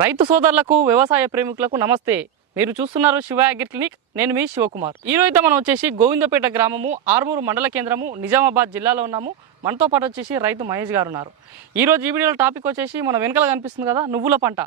రైతు సోదరులకు వ్యవసాయ ప్రేమికులకు నమస్తే. మీరు చూస్తున్నారు శివ అగ్రి క్లినిక్. నేను మీ శివకుమార్. ఈరోజు అయితే మనం వచ్చేసి గోవిందపేట గ్రామము ఆర్మూరు మండల కేంద్రము నిజామాబాద్ జిల్లాలో ఉన్నాము. మనతో పాటు వచ్చేసి రైతు మహేష్ గారు ఉన్నారు. ఈరోజు ఈ వీడియోలో టాపిక్ వచ్చేసి మన వెనకాల కనిపిస్తుంది కదా నువ్వుల పంట.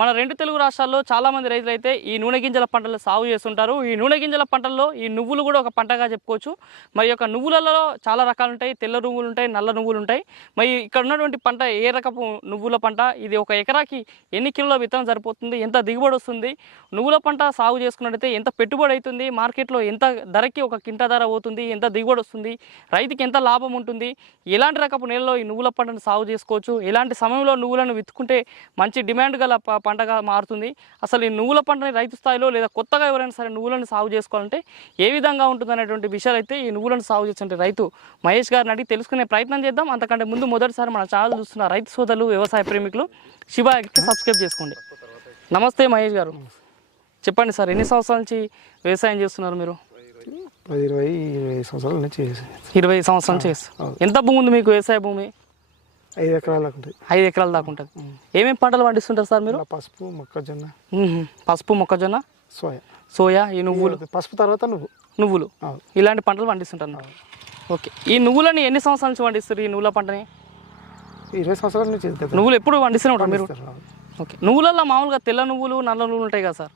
మన రెండు తెలుగు రాష్ట్రాల్లో చాలామంది రైతులు అయితే ఈ నూనె గింజల పంటలు సాగు చేస్తుంటారు. ఈ నూనె గింజల పంటల్లో ఈ నువ్వులు కూడా ఒక పంటగా చెప్పుకోవచ్చు. మరి యొక్క నువ్వులలో చాలా రకాలు ఉంటాయి. తెల్ల నువ్వులు ఉంటాయి నల్ల నువ్వులు ఉంటాయి. మరి ఇక్కడ ఉన్నటువంటి పంట ఏ రకపు నువ్వుల పంట? ఇది ఒక ఎకరాకి ఎన్ని కిలోల విత్తనం సరిపోతుంది? ఎంత దిగుబడి వస్తుంది? నువ్వుల పంట సాగు చేసుకున్నట్టయితే ఎంత పెట్టుబడి అవుతుంది మార్కెట్లో ఎంత ధరకి ఒక కింట ధర పోతుంది ఎంత దిగుబడి వస్తుంది రైతుకి ఎంత లాభం ఉంటుంది ఎలాంటి రకపు నేలలో ఈ నువ్వుల పంటను సాగు చేసుకోవచ్చు ఎలాంటి సమయంలో నువ్వులను విత్తుకుంటే మంచి డిమాండ్ గల ప- పంటగా మారుతుంది. అసలు ఈ నువ్వుల పంటని రైతు స్థాయిలో లేదా కొత్తగా ఎవరైనా సరే నువ్వులను సాగు చేసుకోవాలంటే ఏ విధంగా ఉంటుంది అనేటువంటి విషయాలు అయితే ఈ నువ్వులను సాగు చేసే రైతు మహేష్ గారిని అడిగి తెలుసుకునే ప్రయత్నం చేద్దాం. అంతకంటే ముందు మొదటిసారి మన ఛానల్ చూస్తున్న రైతు సోదరులు వ్యవసాయ ప్రేమికులు శివాకి సబ్స్క్రైబ్ చేసుకోండి. నమస్తే మహేష్ గారు. చెప్పండి సార్ ఎన్ని సంవత్సరాల నుంచి వ్యవసాయం చేస్తున్నారు మీరు? ఇరవై ఇరవై సంవత్సరాల నుంచి ఇరవై సంవత్సరాల నుంచి ఎంత భూమి ఉంది మీకు వ్యవసాయ భూమి? ఐదు ఎకరాలకు ఉంటుంది. ఐదు ఎకరాల దాకా ఉంటుంది. ఏమేమి పంటలు పండిస్తుంటారు సార్ మీరు? పసుపు మొక్కజొన్న. పసుపు మొక్కజొన్న? సోయా. సోయా ఈ నువ్వులు? పసుపు తర్వాత నువ్వు. నువ్వులు. ఇలాంటి పంటలు పండిస్తుంటారు ఓకే. ఈ నువ్వులని ఎన్ని సంవత్సరాల నుంచి పండిస్తారు ఈ నువ్వుల పంటని? ఇరవై సంవత్సరాల నుంచి. నువ్వులు ఎప్పుడు పండిస్తూనే ఉంటారు మీరు. ఓకే. నువ్వులలో మామూలుగా తెల్ల నువ్వులు నల్ల నువ్వులు ఉంటాయి కదా సార్?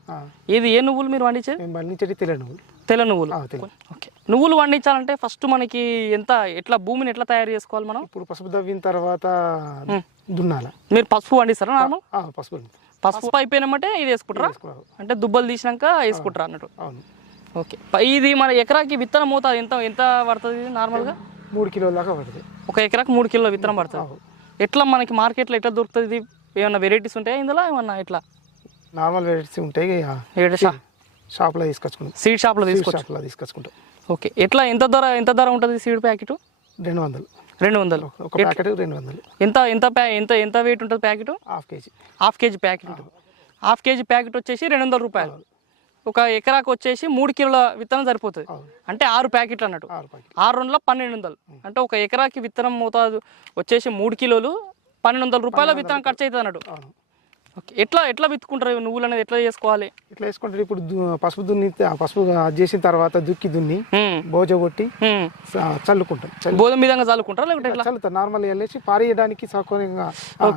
ఏది ఏ నువ్వులు మీరు పండించేది పండించేది నువ్వు తెల్ల నువ్వులు. తెల్ల. ఓకే. నువ్వులు పండించాలంటే ఫస్ట్ మనకి ఎంత ఎట్లా భూమిని ఎట్లా తయారు చేసుకోవాలి మనం? ఇప్పుడు పసుపు దవ్విన తర్వాత దున్నాల. మీరు పసుపు పండిస్తారా నార్మల్? పసుపు. పసుపు అయిపోయినామంటే ఇది వేసుకుంటారా. అంటే దుబ్బలు తీసినాక వేసుకుంటారా అన్నట్టు? అవును. ఓకే. ఇది మన ఎకరాకి విత్తనం మోతాదు ఎంత ఎంత పడుతుంది ఇది నార్మల్గా? మూడు కిలోల దాకా పడుతుంది. ఒక ఎకరాకి మూడు కిలో విత్తనం పడుతుంది. ఎట్లా మనకి మార్కెట్లో ఎట్లా దొరుకుతుంది ఇది? ఏమన్నా వెరైటీస్ ఉంటాయా ఇందులో? ఏమన్నా ఎట్లా నార్మల్ వెరైటీస్ ఉంటాయి షాప్లో తీసుకొచ్చుకుంటాం. సీడ్ షాప్లో తీసుకోవచ్చు షాప్లో తీసుకొచ్చుకుంటాం. ఓకే. ఎట్లా? ఎంత ధర ఎంత ధర ఉంటుంది సీడ్ ప్యాకెట్? రెండు వందలు. రెండు వందలు. ఒక ప్యాకెట్ రెండు వందలు. ఎంత ఎంత ప్యా ఎంత ఎంత వెయిట్ ఉంటుంది packet? Half KG. Half KG packet ఉంటుంది. హాఫ్ కేజీ ప్యాకెట్ వచ్చేసి రెండు వందల రూపాయలు. ఒక ఎకరాకు వచ్చేసి మూడు కిలోల విత్తనం సరిపోతుంది. అంటే ఆరు ప్యాకెట్లు అన్నట్టు. ఆరు వందల పన్నెండు వందలు. అంటే ఒక ఎకరాకి విత్తనం మోతాదు వచ్చేసి మూడు కిలోలు పన్నెండు వందల రూపాయల విత్తనం ఖర్చు అవుతుంది అవును. ఓకే ఎట్లా ఎట్లా విత్తుకుంటారు నువ్వులు అనేది ఎట్లా చేసుకోవాలి? ఇట్లా వేసుకుంటారు. ఇప్పుడు దు- పసుపు దున్ని ఆ పసుపు చేసిన తర్వాత దుక్కి దున్ని హ్మ్. బోజ కొట్టి హ్మ్. స- చల్లుకుంటాం చల్లి గోధుమ విధంగా చల్లుకుంటారా లేకుంటే ఎట్లా? చల్లుతాం నార్మల్ వెళ్ళేసి పారేయడానికి సౌకర్యంగా ఆ,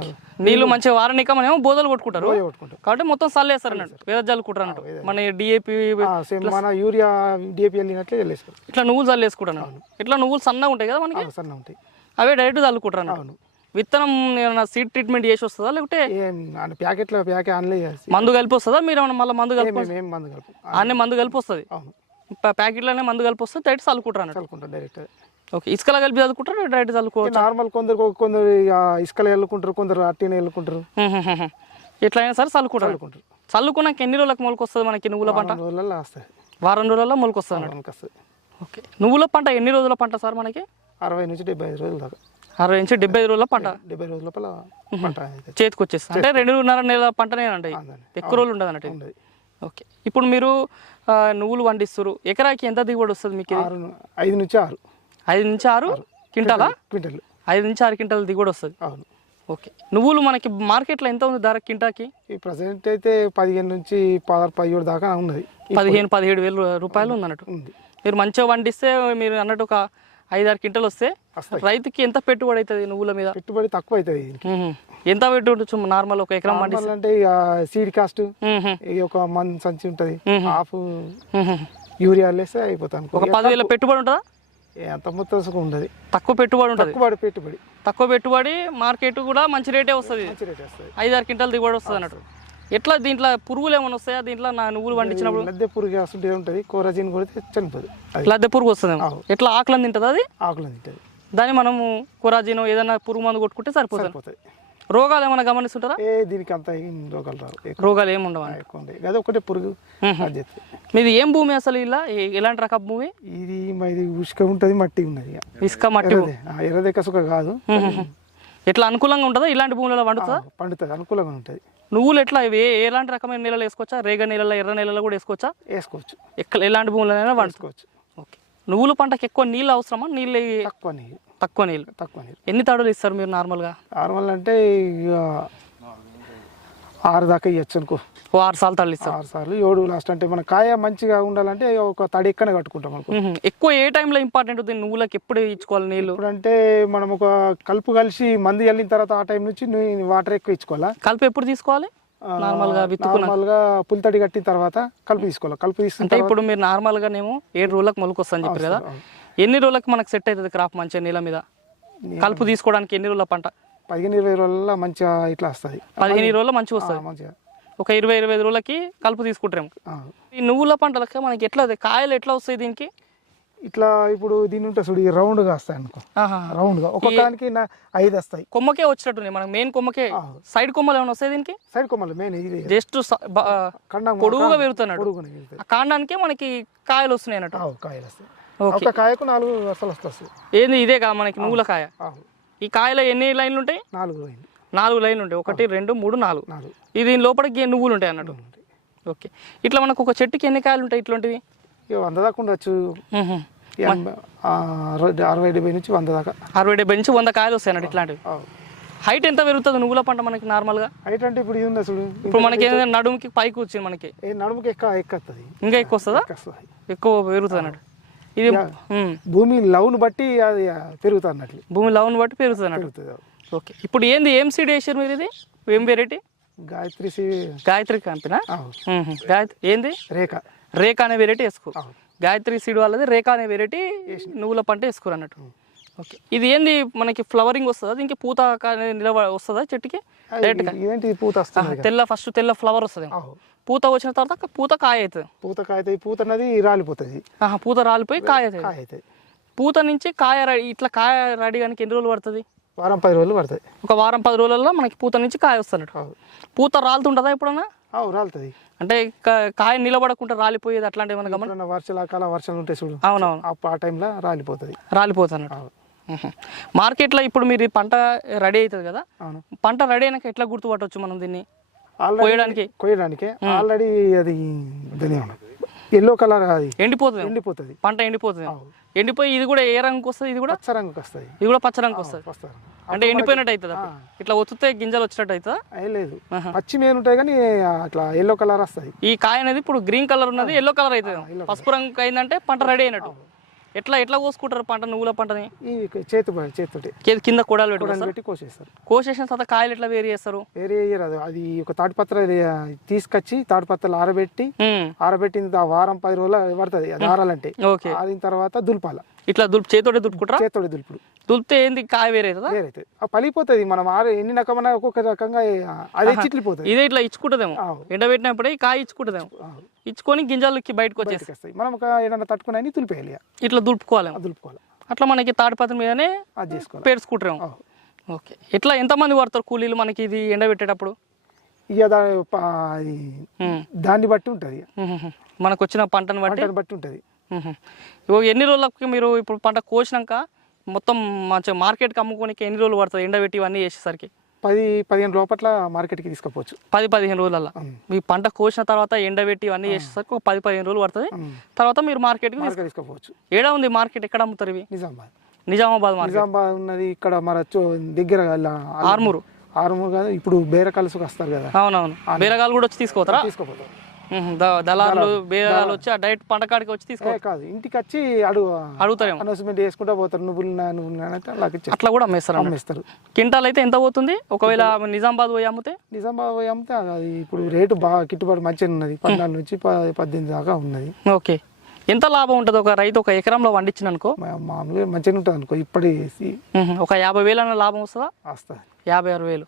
నీళ్ళు మంచిగా వారనిక మనం బోధలు కొట్టుకుంటారు. బోజ కొట్టుకుంటాం కాబట్టి మొత్తం చల్లేస్తారు అన్నట్టు వేద జల్లుకుంటారు అన్నట్టు మన డిఏపి ఆ, సేమ్ మన యూరియా డిఏపి వెళ్ళినట్లే వెళ్ళేస్తారు ఇట్లా నువ్వులు చల్లేసుకుంటాను ఇట్లా నువ్వులు సన్నగా ఉంటాయి కదా మనకి? సన్న ఉంటాయి. అవే డైరెక్ట్ చల్లుకుంటారు అన్నట్టు అవును. విత్తనం ఏమైనా సీడ్ ట్రీట్మెంట్ చేసి వస్తుందా లేకుంటే అంటే ప్యాకెట్లో ప్యాకెట్ ఆన్లే మందు కలిపి వస్తుందా మీరు ఏమైనా మళ్ళీ మందు కలిపి మేము మందు కలుపు. అన్నీ మందు కలిపి వస్తుంది అవును ప్యాకెట్లోనే మందు కలిపి వస్తుంది డైరెక్ట్ చల్లుకుంటారు అన్నట్టు? చల్లుకుంటాం డైరెక్ట్. ఓకే ఇసుకలో కలిపి చల్లుకుంటారు డైరెక్ట్ చల్లుకోవచ్చు నార్మల్ కొందరు కొందరు ఇసుకలు వెళ్ళుకుంటారు కొందరు అట్టిన వెళ్ళుకుంటారు ఎట్లా అయినా సరే చల్లుకుంటారు. చల్లుకుంటారు. చల్లుకున్నాక ఎన్ని రోజులకు మొలక వస్తుంది మనకి నువ్వుల పంట? వారం రోజులలో వస్తాయి. వారం రోజుల్లో మొలక వస్తుంది అన్నట్టు? వారానికి వస్తాయి ఓకే. నువ్వుల పంట ఎన్ని రోజుల పంట సార్ మనకి? అరవై నుంచి డెబ్బై ఐదు రోజుల దాకా. అరవై నుంచి డెబ్బై రోజుల పంట. డెబ్బై రోజుల లోపల పంట. చేతికి వచ్చేస్తుంది అంటే రెండున్నర నెలల పంటనే అవునండి. ఎక్కువ రోజులు ఉండదు అన్నట్టు. ఓకే. ఇప్పుడు మీరు నువ్వులు పండిస్తారు ఎకరాకి ఎంత దిగుబడి వస్తుంది మీకు ఐదు నుంచి ఆరు. ఐదు నుంచి ఆరు క్వింటాలా? క్వింటల్ ఐదు నుంచి ఆరు క్వింటాల దిగుబడి వస్తుంది. అవును. ఓకే. నువ్వులు మనకి మార్కెట్లో ఎంత ఉంది ధర క్వింటాకి? ఈ ప్రజెంట్ అయితే పదిహేను నుంచి పదహారు పదిహేడు దాకా ఉన్నది. పదిహేను పదిహేడు వేలు రూపాయలు ఉంది. అన్నట్టు ఉంది. మీరు మంచిగా పండిస్తే మీరు అన్నట్టు ఒక ఐదారు క్వింటల్ వస్తే. రైతుకి ఎంత పెట్టుబడి అవుతుంది నువ్వుల మీద? పెట్టుబడి తక్కువ అవుతుంది. ఎంత పెట్టుబడి నార్మల్ ఒక ఎకరం అంటే సీడ్ కాస్ట్ ఒక మంత్ సంచి ఉంటుంది. హాఫ్. యూరియా వేస్తే అయిపోతాను ఒక పదివేల పెట్టుబడి ఉంటుందా? అంత మొత్తం ఉండదు. తక్కువ పెట్టుబడి ఉంటుంది. తక్కువ పెట్టుబడి. తక్కువ పెట్టుబడి మార్కెట్ కూడా మంచి రేటే వస్తుంది. మంచి రేట్ వస్తుంది. ఐదారు క్వింటాల్ దిగుబడి వస్తుంది అన్నట్టు. ఎట్లా దీంట్లో పురుగులు ఏమైనా వస్తాయా? దీంట్లో నా నువ్వులు పండించినప్పుడు లద్దె పురుగు వస్తుంటే ఉంటుంది కోరజీన్ కొడితే చనిపోదు. లద్దె పురుగు వస్తుంది. ఎట్లా ఆకులను తింటుంది అది? ఆకులు తింటుంది. దాన్ని మనము కురాజీనో ఏదైనా పురుగు మందు కొట్టుకుంటే సరిపోతుంది. రోగాలు ఏమైనా గమనిస్తుంటారా? ఏ దీనికి అంత ఏం రోగాలు రావు. రోగాలు ఏమి ఉండవు అదే ఒకటే పురుగు. మీది ఏం భూమి అసలు ఇలా? ఎలాంటి రకం భూమి? ఇది ఇది ఉసుక ఉంటుంది మట్టి ఉన్నది. ఇసుక మట్టి. ఎర్రదే కసుక కాదు. ఎట్లా అనుకూలంగా ఉంటుందా? ఇలాంటి భూములలో పండుతుందా పండుతుంది. అనుకూలంగా ఉంటుంది. నువ్వులు ఎట్లా ఇవి? ఎలాంటి రకమైన నేలలో వేసుకోవచ్చా? రేగ నేలలో ఎర్ర నేలలో కూడా వేసుకోవచ్చా? వేసుకోవచ్చు. ఎక్కడ ఎలాంటి భూములైనా పండుతుంది వేసుకోవచ్చు. ఓకే. నువ్వుల పంటకి ఎక్కువ నీళ్ళు అవసరమా? నీళ్ళు తక్కువ నీళ్ళు. తక్కువ నీళ్ళు. తక్కువ నీరు ఎన్ని తడులు ఇస్తారు మీరు నార్మల్గా? నార్మల్ అంటే ఇక ఆరు దాకా ఇవ్వచ్చు అనుకో. ఓ ఆరు సార్లు తడులు ఇస్తారు ఆరు సార్లు ఏడు లాస్ట్ అంటే మన కాయ మంచిగా ఉండాలంటే ఒక తడి ఎక్కనే కట్టుకుంటాం అనుకో. మ్మ్. ఎక్కువ ఏ టైంలో ఇంపార్టెంట్ అవుతుంది? నువ్వులకు ఎప్పుడు ఇచ్చుకోవాలి నీళ్ళు? ఇప్పుడంటే మనం ఒక కలుపు కలిసి మందు చల్లిన తర్వాత ఆ టైం నుంచి నీ వాటర్ ఎక్కువ ఇచ్చుకోవాలా? కలిపి ఎప్పుడు తీసుకోవాలి? నార్మల్గా పులితడి కట్టిన తర్వాత కలుపు తీసుకోవాలి. కలుపు తీసుకున్న అంటే ఇప్పుడు మీరు నార్మల్గానేమో ఏడు రోజులకు మొలకొస్తుందని చెప్పారు కదా. ఎన్ని రోజులకు మనకు సెట్ అవుతుంది క్రాప్ మంచిగా నీళ్ళ మీద? కలుపు తీసుకోవడానికి ఎన్ని రోజుల పంట? పదిహేను ఇరవై రోజుల్లో మంచిగా ఇట్లా వస్తుంది. పదిహేను రోజులు మంచిగా వస్తుంది. మంచిగా. ఒక ఇరవై ఇరవై ఐదు రోజులకి కలుపు తీసుకుంటారేమో. ఆ. ఈ నువ్వుల పంటలకి మనకి ఎట్లా కాయలు ఎట్లా వస్తాయి దీనికి? ఇట్లా ఇప్పుడు దీని ఉంటే చూడు రౌండ్గా వస్తాయి అనుకో. రౌండ్గా. ఒక్కొక్కదానికి ఐదు వస్తాయి. కొమ్మకే వచ్చినట్టు మనకి మెయిన్ కొమ్మకే. సైడ్ కొమ్మలు ఏమైనా వస్తాయి దీనికి? సైడ్ కొమ్మలు మెయిన్ ఇది జస్ట్ పొడుగుగా పెరుగుతున్నాడు ఆ కాండానికి మనకి కాయలు వస్తున్నాయి అన్నట్టు. కాయలు వస్తాయి. ఒక కాయకు నాలుగు వరుసలు వస్తాయి. ఏంది ఇదే కా మనకి నువ్వుల కాయ? ఈ కాయలో ఎన్ని లైన్లు ఉంటాయి? నాలుగు అయింది నాలుగు లైన్లు ఉంటాయి. ఒకటి రెండు మూడు నాలుగు. నాలుగు. ఇది దీని లోపల గే- నువ్వులు ఉంటాయి అన్నట్టు? ఓకే. ఇట్లా మనకు ఒక చెట్టుకి ఎన్ని కాయలు ఉంటాయి ఇట్లాంటివి? వంద దాకా ఉండొచ్చు. అరవై డెబ్బై నుంచి వంద దాకా. అరవై డెబ్బై నుంచి వంద కాయలు వస్తాయి అన్నట్టు ఇట్లాంటివి. హైట్ ఎంత పెరుగుతుంది నువ్వుల పంట మనకి నార్మల్గా? హైట్ అంటే ఇప్పుడు ఇది ఉంది చూడు ఇప్పుడు మనకి నడుముకి పైకి వచ్చింది మనకి. నడుముకి ఎక్క ఎక్కస్తుంది ఇంకా ఎక్కువ వస్తుంది? ఎక్కువ పెరుగుతుంది అన్నట్టు. ఇది. భూమి లవ్ను బట్టి అది పెరుగుతుంది అన్నట్లు భూమి లవన్ బట్టి పెరుగుతుంది అన్నట్టు. ఓకే. ఇప్పుడు ఏంది ఏం సీడ్ వేసారు మీరు ఇది? ఏం వెరైటీ గాయత్రి సి గాయత్రి కంపెనా. గాయత్రి ఏంది? రేఖ. రేఖ అనే వెరైటీ వేసుకో. గాయత్రి సీడ్ వాళ్ళది రేఖ అనే వెరైటీ నువ్వుల పంట వేసుకోరు అన్నట్టు ఓకే. ఇది ఏంది? మనకి ఫ్లవరింగ్ వస్తుందా? దీనికి పూత నిలవ వస్తుందా చెట్టుకి? ఇదేంటి పూత వస్తుంది. తెల్ల ఫస్ట్ తెల్ల ఫ్లవర్ వస్తుంది. పూత వచ్చిన తర్వాత పూత కాయ అవుతుంది పూత కాయ పూత అన్నది రాలిపోతుంది. ఆహా, పూత రాలిపోయి కాయ అవుతుంది పూత నుంచి కాయ ఇట్లా కాయ రెడీ కానీ ఎన్ని రోజులు పడుతుంది? వారం పది రోజులు పడుతుంది. ఒక వారం పది రోజులలో మనకి పూత నుంచి కాయ వస్తున్నట్టు. పూత రాలుతుంటుందా ఎప్పుడన్నా? రాలుతుంది. అంటే కాయ నిలబడకుండా రాలిపోయేది అట్లాంటివి గమనం? ఎప్పుడన్నా వర్షాకాల వర్షాలు ఉంటాయి చూడు. అవునవును. ఆ టైంలో రాలిపోతుంది. ఆవు. మార్కెట్లో ఇప్పుడు మీరు పంట రెడీ అవుతుంది కదా? పంట రెడీ అయినాక ఎట్లా గుర్తుపట్టవచ్చు మనం దీన్ని? ఆల్రెడీ కోయడానికి? కోయడానికి. ఆల్రెడీ అది ఎల్లో కలర్ అది. ఎండిపోతుంది. ఎండిపోతుంది. పంట ఎండిపోతుంది. ఎండిపోయి ఇది కూడా ఏ రంగుకి వస్తుంది? ఇది కూడా పచ్చ రంగుకి వస్తుంది. ఇది కూడా పచ్చ రంగుకి వస్తుంది. అంటే ఎండిపోయినట్టు అవుతుంది. ఇట్లా ఒత్తితే గింజలు వచ్చినట్టు అవుతుందా? లేదు. పచ్చి మీద ఉంటాయి కానీ అట్లా ఎల్లో కలర్ వస్తుంది. ఈ కాయ అనేది ఇప్పుడు గ్రీన్ కలర్ ఉన్నది ఎల్లో కలర్ అవుతుంది. పసుపు రంగు అయిందంటే పంట రెడీ అయినట్టు. ఎట్లా ఎట్లా కోసుకుంటారు పంట నువ్వుల పంటని? చేతి కి- కింద కొడాలు పెట్టి కోసేస్తారు. కోసేసిన తర్వాత కాయలు ఎట్లా వేరు చేస్తారు? వేరే వేయరు అది ఒక ఆ, తీసుకొచ్చి తాటిపత్రలు ఆరబెట్టి ఆరబెట్టిన ఆ వారం పది రోజులు పడుతుంది. అది ఆరాలంటే. ఆరిన తర్వాత దులపాల. ఇట్లా దులుపు చేతోటే దులుపుకుంటారా? చేతోటి దులుపుడు. దులిపితే ఏంది? కాయ వేరే వేరైతే పలిపోతుంది మనం ఆర ఎన్ని రకమైన ఒక్కొక్క రకంగా అదే చిట్లిపోతుంది. ఇదే ఇట్లా ఇచ్చుకుంటుందేమో. ఎండబెట్టినప్పుడే కాయ ఇచ్చుకుంటుందేమో. ఇచ్చుకొని గింజలకి బయటకు వచ్చేసి బయటకు వస్తాయి మనం ఒక ఏదైనా తట్టుకుని తులిపేయాలి. ఇట్లా దులుపుకోవాలేమో. అది దులుపుకోవాలి. అట్లా మనకి తాడిపత్రి మీదనే అది చేసుకోవాలి. పేర్చుకుంటారేమో. ఓకే. ఎట్లా ఎంతమంది పడతారు కూలీలు మనకి ఇది ఎండబెట్టేటప్పుడు ఇక దాన్ని బట్టి ఉంటుంది. మనకు వచ్చిన పంటను బట్టి? బట్టి ఉంటుంది. ఎన్ని రోజులకి మీరు ఇప్పుడు పంట కోసినాక మొత్తం మంచిగా మార్కెట్కి అమ్ముకోనికి ఎన్ని రోజులు పడుతుంది ఎండబెట్టి ఇవన్నీ చేసేసరికి? పది పదిహేను లోపట్ల మార్కెట్కి తీసుకుపోవచ్చు. పది పదిహేను రోజులల్లో? ఉమ్. మీ పంట కోసిన తర్వాత ఎండబెట్టి ఇవన్నీ చేసేసరికి ఒక పది పదిహేను రోజులు పడుతుంది. తర్వాత మీరు మార్కెట్కి తీసుకు మార్కెట్ తీసుకుపోవచ్చు. ఏడా ఉంది మార్కెట్? ఎక్కడ అమ్ముతారు ఇవి? నిజామాబాద్. నిజామాబాద్ నిజామాబాద్ ఉన్నది ఇక్కడ మన దగ్గర ఆర్మూరు. ఆర్మూరు. కాదు ఇప్పుడు బేర కలుసుకు వస్తారు కదా. అవునవును. బేరగాలు కూడా వచ్చి తీసుకోతారా తీసుకుపోతారు. ఉహు. ద- దళారులు బేరగాలు వచ్చి ఆ డైరెక్ట్ పంట కాడికి వచ్చి తీసుకో కాదు. ఇంటికి వచ్చి అడుగు అడుగుతారేమో. అనౌన్స్మెంట్ చేసుకుంటా పోతారు. నువ్వులు నువ్వులు అంటే ఇచ్చేస్తారు. అట్లా కూడా అమ్మేస్తారు. అమ్మేస్తారు. క్వింటాల్ అయితే ఎంత పోతుంది? ఒకవేళ నిజామాబాద్ పోయి అమ్మితే? నిజామాబాద్ పోయి అమ్మితే అది ఇప్పుడు రేటు బాగా గిట్టుబాటు మంచిగా ఉన్నది. పద్నాలుగు నుంచి పద్దెనిమిది దాకా ఉన్నది. ఓకే. ఎంత లాభం ఉంటుంది? ఒక రైతు ఒక ఎకరంలో పండించిన అనుకో? మామూలుగా మంచిగా ఉంటుంది అనుకో. ఇప్పటి. ఒక యాభై వేలు అన్న లాభం వస్తుందా? వస్తుంది. యాభై ఆరు వేలు.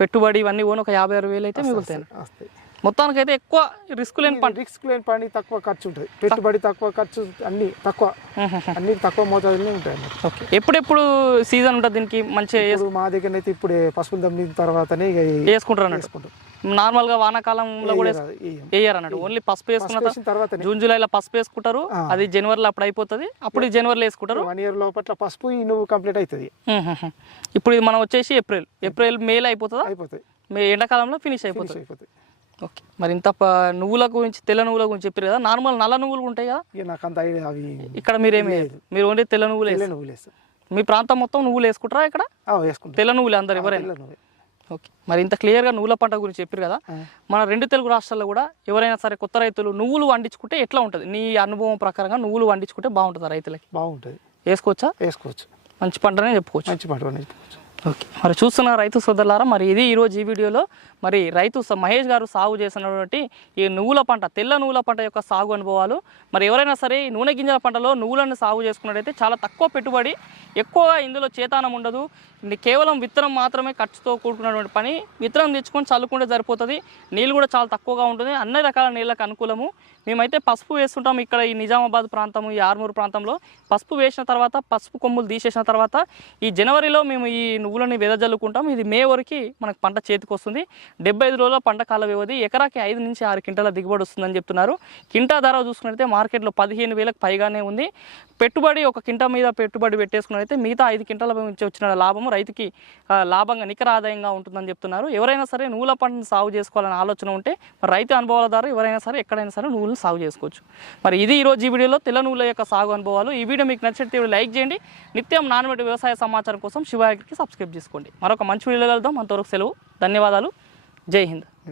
పెట్టుబడి ఇవన్నీ పోను ఒక యాభై ఆరు వేలు అయితే మిగులుతాయి వస్తాయి మొత్తానికి అయితే ఎక్కువ రిస్క్ లేని పంట రిస్క్ లేని పని తక్కువ ఖర్చు ఉంటుంది పెట్టుబడి తక్కువ ఖర్చు అన్ని తక్కువ అన్ని తక్కువ మోతాదులోనే ఉంటాయి. ఓకే. ఎప్పుడెప్పుడు సీజన్ ఉంటుంది దీనికి? మంచిగా మా దగ్గర అయితే ఇప్పుడే పసుపులు దమ్మిన తర్వాతనే వేసుకుంటారు అన్నట్టు. వేసుకుంటాం. నార్మల్గా వానాకాలంలో కూడా. వేయరు అన్నట్టు. ఓన్లీ పసుపు వేసుకున్న తర్వాతనే. జూన్ జూలైలో పసుపు వేసుకుంటారు. అది జనవరిలో అప్పుడు అయిపోతుంది. అప్పుడు జనవరిలో వేసుకుంటారు. వన్ ఇయర్ లోపల పసుపు నువ్వు కంప్లీట్ అవుతుంది. ఇప్పుడు మనం వచ్చేసి ఏప్రిల్. ఏప్రిల్ మేలో అయిపోతుందా? అయిపోతాయి మే ఎండాకాలంలో ఫినిష్ అయిపోతుంది. ఓకే. మరి ఇంత నువ్వుల గురించి తెల్ల నువ్వుల గురించి చెప్పారు కదా నార్మల్ నల్ల నువ్వులు ఉంటాయి కదా? ఇక నాకు అంత ఐడియా అవి ఇక్కడ మీరేమి మీరు ఓన్లీ తెల్ల నువ్వులు తెల్ల వేస్తారు. నువ్వులు వేస్తాం మీ ప్రాంతం మొత్తం నువ్వులు వేసుకుంటారా ఇక్కడ? ఆ, వేసుకుంటాం. తెల్ల నువ్వులు అందరు ఎవరైనా. ఓకే. మరి ఇంత క్లియర్గా నువ్వుల పంట గురించి చెప్పారు కదా. మన రెండు తెలుగు రాష్ట్రాల్లో కూడా ఎవరైనా సరే కొత్త రైతులు నువ్వులు వండించుకుంటే ఎట్లా ఉంటుంది? నీ అనుభవం ప్రకారంగా నువ్వులు వండించుకుంటే బాగుంటుందా రైతులకి? బాగుంటుంది. వేసుకోవచ్చా? వేసుకోవచ్చు. మంచి పంటనే చెప్పుకోవచ్చు. మంచి పంట పండించుకోవచ్చు. ఓకే. మరి చూస్తున్న రైతు సోదరులారా మరి ఇది ఈరోజు ఈ వీడియోలో మరి రైతు స- మహేష్ గారు సాగు చేసినటువంటి ఈ నువ్వుల పంట తెల్ల నువ్వుల పంట యొక్క సాగు అనుభవాలు. మరి ఎవరైనా సరే ఈ నూనె గింజల పంటలో నువ్వులను సాగు చేసుకున్నట్టయితే చాలా తక్కువ పెట్టుబడి ఎక్కువగా ఇందులో చేతానం ఉండదు. కేవలం విత్తనం మాత్రమే ఖర్చుతో కూడుకున్నటువంటి పని. విత్తనం తెచ్చుకొని చల్లుకుంటే సరిపోతుంది. నీళ్ళు కూడా చాలా తక్కువగా ఉంటుంది. అన్ని రకాల నీళ్ళకు అనుకూలము. మేమైతే పసుపు వేస్తుంటాం ఇక్కడ ఈ నిజామాబాద్ ప్రాంతము ఈ ఆర్మూరు ప్రాంతంలో. పసుపు వేసిన తర్వాత పసుపు కొమ్ములు తీసేసిన తర్వాత ఈ జనవరిలో మేము ఈ పువ్వులని వెదజల్లుకుంటాం. ఇది మే వరకు మనకు పంట చేతికి వస్తుంది డెబ్బై ఐదు రోజుల పంట కాల వ్యవధి ఎకరాకి ఐదు నుంచి ఆరు క్వింటాల దిగుబడి వస్తుందని చెప్తున్నారు. కింటా ధర చూసుకున్నట్లయితే మార్కెట్లో పదిహేను వేలకు పైగానే ఉంది. పెట్టుబడి ఒక కింటా మీద పెట్టుబడి పెట్టేసుకున్నట్లయితే మిగతా ఐదు క్వింటాల నుంచి వచ్చిన లాభం రైతుకి లాభంగా నికర ఆదాయంగా ఉంటుందని చెప్తున్నారు. ఎవరైనా సరే నువ్వుల పంటను సాగు చేసుకోవాలని ఆలోచన ఉంటే మరి రైతు అనుభవాల ద్వారా ఎవరైనా సరే ఎక్కడైనా సరే నువ్వులను సాగు చేసుకోవచ్చు. మరి ఇది ఈరోజు ఈ వీడియోలో తెల్ల నువ్వుల యొక్క సాగు అనుభవాలు. ఈ వీడియో మీకు నచ్చితే లైక్ చేయండి. నిత్యం నానబెట్టి వ్యవసాయ సమాచారం కోసం శివాయకి సబ్స్క్రైబ్ చేసుకోండి. మరొక మంచి వీడియోలో కలుద్దాం. అంతవరకు సెలవు. ధన్యవాదాలు. జై హింద్.